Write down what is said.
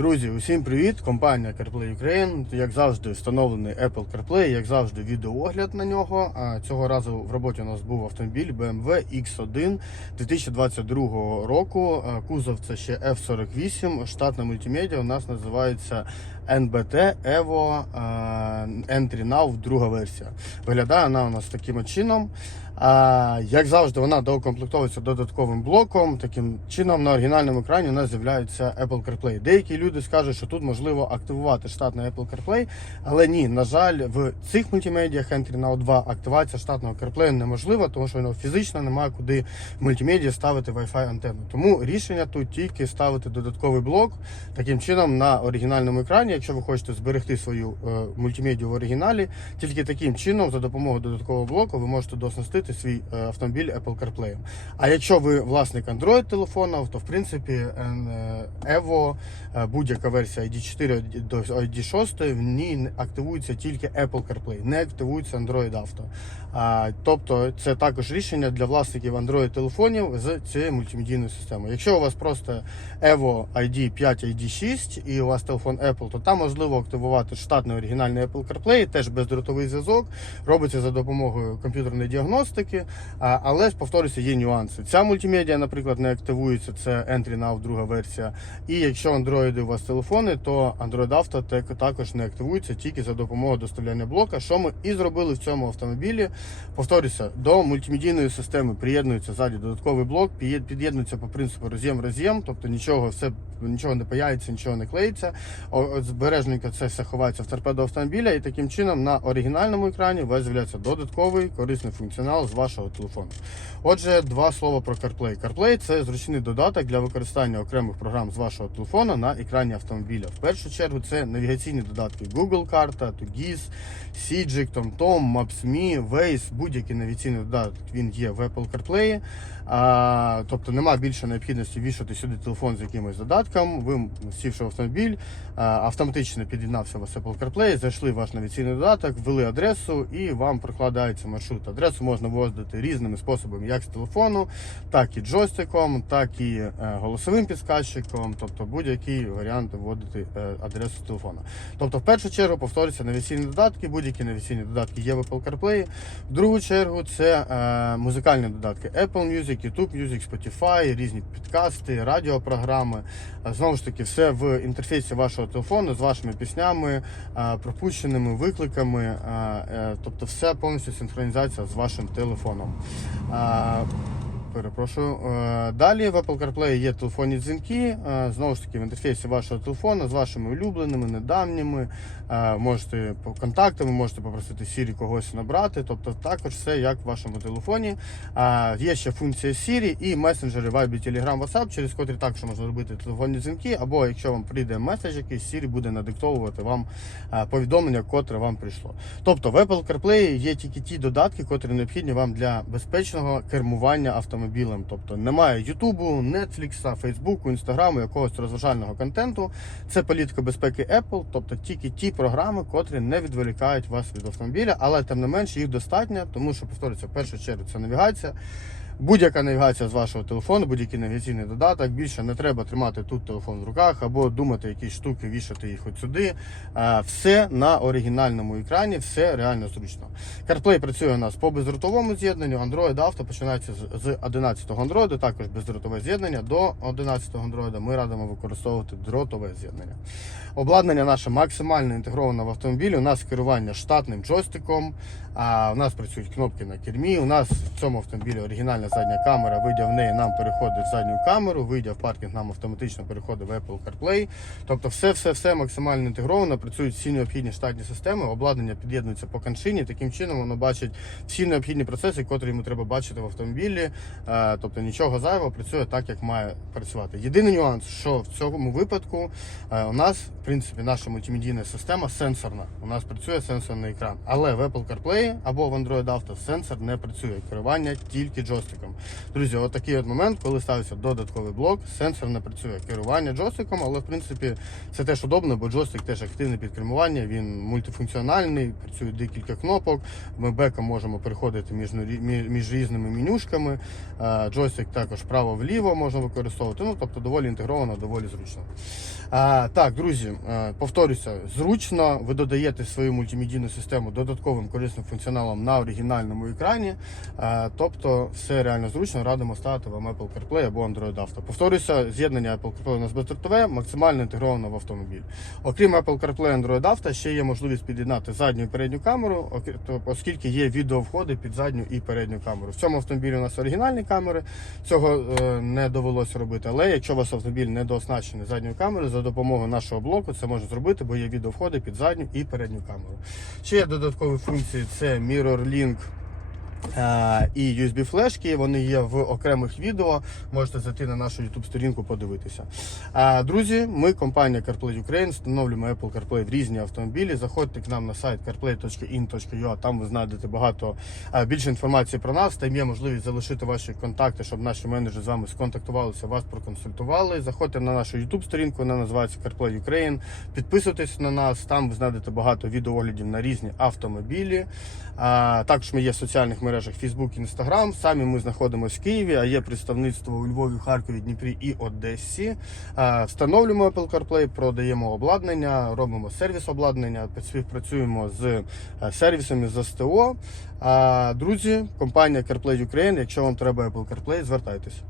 Друзі, усім привіт! Компанія CarPlay Ukraine. Як завжди, встановлений Apple CarPlay, як завжди, відеоогляд на нього. Цього разу в роботі у нас був автомобіль BMW X1 2022 року. Кузов це ще F48. Штатна мультимедіа у нас називається NBT Evo Entry Now, друга версія. Виглядає вона у нас таким чином. Як завжди, вона доукомплектовується додатковим блоком. Таким чином на оригінальному екрані у нас з'являється Apple CarPlay. Деякі люди скажуть, що тут можливо активувати штатний Apple CarPlay, але ні, на жаль, в цих мультимедіях Entry Now 2 активація штатного CarPlay неможлива, тому що воно фізично немає куди в мультимедіа ставити Wi-Fi антенну. Тому рішення тут тільки ставити додатковий блок. Таким чином на оригінальному екрані, якщо ви хочете зберегти свою е, мультимедію в оригіналі, тільки таким чином, за допомогою додаткового блоку, ви можете дооснастити свій е, автомобіль Apple CarPlay. А якщо ви власник Android телефонів, то в принципі е, Evo, е, будь-яка версія ID4 до ID6, в ній активується тільки Apple CarPlay, не активується Android Auto. Тобто це також рішення для власників Android телефонів з цією мультимедійною системою. Якщо у вас просто Evo ID 5, ID 6 і у вас телефон Apple, то там можливо активувати штатний оригінальний Apple CarPlay, теж бездротовий зв'язок, робиться за допомогою комп'ютерної діагностики. А, але ж повторюся, є нюанси. Ця мультимедіа, наприклад, не активується, це Entry Now, друга версія. І якщо Android у вас телефони, то Android Auto також не активується тільки за допомогою доставляння блока, що ми і зробили в цьому автомобілі. Повторюся, до мультимедійної системи приєднується ззаді додатковий блок, під'єднується по принципу роз'єм-роз'єм, тобто нічого все нічого не паяється, нічого не клеїться. Збережненько це все ховається в торпедо автомобіля, і таким чином на оригінальному екрані у вас з'являється додатковий корисний функціонал з вашого телефону. Отже, два слова про CarPlay. CarPlay це зручний додаток для використання окремих програм з вашого телефона на екрані автомобіля. В першу чергу це навігаційні додатки Google карта, Tugis, Sigic, TomTom, Maps.me, Waze, будь-який навігаційний додаток він є в Apple CarPlay. А, тобто нема більше необхідності вішати сюди телефон з якимось додатком. Ви сівши в автомобіль, а, автоматично під'єднався у вас Apple CarPlay, зайшли в ваш навігаційний додаток, ввели адресу і вам прокладається маршрут. Адресу можна вводити різними способами, як з телефону, так і джойстиком, так і е, голосовим підсказчиком, тобто будь-який варіант вводити е, адресу телефона. Тобто, в першу чергу, повторюся, навігаційні додатки, будь-які навігаційні додатки є в Apple CarPlay. В другу чергу це е, музикальні додатки Apple Music, YouTube Music, Spotify, різні підкасти, радіопрограми. Знову ж таки, все в інтерфейсі вашого телефону з вашими піснями, пропущеними викликами, тобто все повністю синхронізація з вашим телефоном. Е, Перепрошую. Е, Далі в Apple CarPlay є телефонні дзвінки. е, Знову ж таки, в інтерфейсі вашого телефону з вашими улюбленими, недавніми. Е, Можете по контактам, можете попросити Siri когось набрати. Тобто також все як в вашому телефоні. Є ще функція Siri і месенджери Viber, Telegram, WhatsApp, через котрі також можна робити телефонні дзвінки. Або якщо вам прийде меседж, якийсь Siri буде надиктовувати вам повідомлення, котре вам прийшло. Тобто в Apple CarPlay є тільки ті додатки, котрі необхідні вам для безпечного кермування автомобілем. Тобто немає Ютубу, Нетфлікса, Фейсбуку, Інстаграму, якогось розважального контенту. Це політика безпеки Apple, тобто тільки ті програми, котрі не відволікають вас від автомобіля, але тим не менш їх достатньо, тому що повторюється, в першу чергу це навігація. Будь-яка навігація з вашого телефону, будь-який навігаційний додаток. Більше не треба тримати тут телефон в руках або думати якісь штуки, вішати їх от сюди. Все на оригінальному екрані, все реально зручно. CarPlay працює у нас по бездротовому з'єднанню. Android Auto починається з 11-го Android, також бездротове з'єднання. До 11-го Android ми радимо використовувати дротове з'єднання. Обладнання наше максимально інтегроване в автомобілі. У нас керування штатним джойстиком. У нас працюють кнопки на кермі. У нас в цьому автомобілі оригінальна задня камера. Вийдя в неї, нам переходить в задню камеру. Вийдя в паркінг, нам автоматично переходить в Apple CarPlay. Тобто, все, все, все максимально інтегровано. Працюють всі необхідні штатні системи. Обладнання під'єднується по коншині. Таким чином воно бачить всі необхідні процеси, котрі йому треба бачити в автомобілі. Е, Тобто нічого зайвого працює так, як має працювати. Єдиний нюанс, що в цьому випадку е, у нас, в принципі, наша мультимедійна система сенсорна. У нас працює сенсорний екран. Але в Apple CarPlay або в Android Auto сенсор не працює. Керування тільки джойстиком. Джойстиком. Друзі, от такий от момент, коли ставиться додатковий блок, сенсор не працює. Керування джойстиком, але в принципі це теж удобно, бо джойстик теж активне під кермування, він мультифункціональний, працює декілька кнопок. Ми беком можемо переходити між, між різними менюшками. Е, Джойстик також право-вліво можна використовувати. Ну, тобто доволі інтегровано, доволі зручно. А, так, друзі, е, повторюся, зручно ви додаєте свою мультимедійну систему додатковим корисним функціоналом на оригінальному екрані. Е, тобто, все реально зручно, радимо ставити вам Apple CarPlay або Android Auto. Повторюся, з'єднання Apple CarPlay у нас бездротове, максимально інтегровано в автомобіль. Окрім Apple CarPlay Android Auto, ще є можливість під'єднати задню і передню камеру, оскільки є відеовходи під задню і передню камеру. В цьому автомобілі у нас оригінальні камери, цього е, не довелося робити. Але якщо у вас автомобіль не дооснащений задньою камерою, за допомогою нашого блоку це можна зробити, бо є відеовходи під задню і передню камеру. Ще є додаткові функції: це Mirror Link і USB флешки. Вони є в окремих відео. Можете зайти на нашу YouTube сторінку, подивитися. Е, Друзі, ми компанія CarPlay Ukraine, встановлюємо Apple CarPlay в різні автомобілі. Заходьте к нам на сайт carplay.in.ua, там ви знайдете багато е, більше інформації про нас. Там є можливість залишити ваші контакти, щоб наші менеджери з вами сконтактувалися, вас проконсультували. Заходьте на нашу YouTube сторінку, вона називається CarPlay Ukraine. Підписуйтесь на нас, там ви знайдете багато відеооглядів на різні автомобілі. Також ми є в соціальних мережах Facebook, Instagram. Самі ми знаходимося в Києві, а є представництво у Львові, Харкові, Дніпрі і Одесі. Встановлюємо Apple CarPlay, продаємо обладнання, робимо сервіс обладнання, співпрацюємо з е, сервісами з СТО. Друзі, компанія CarPlay Ukraine, якщо вам треба Apple CarPlay, звертайтеся.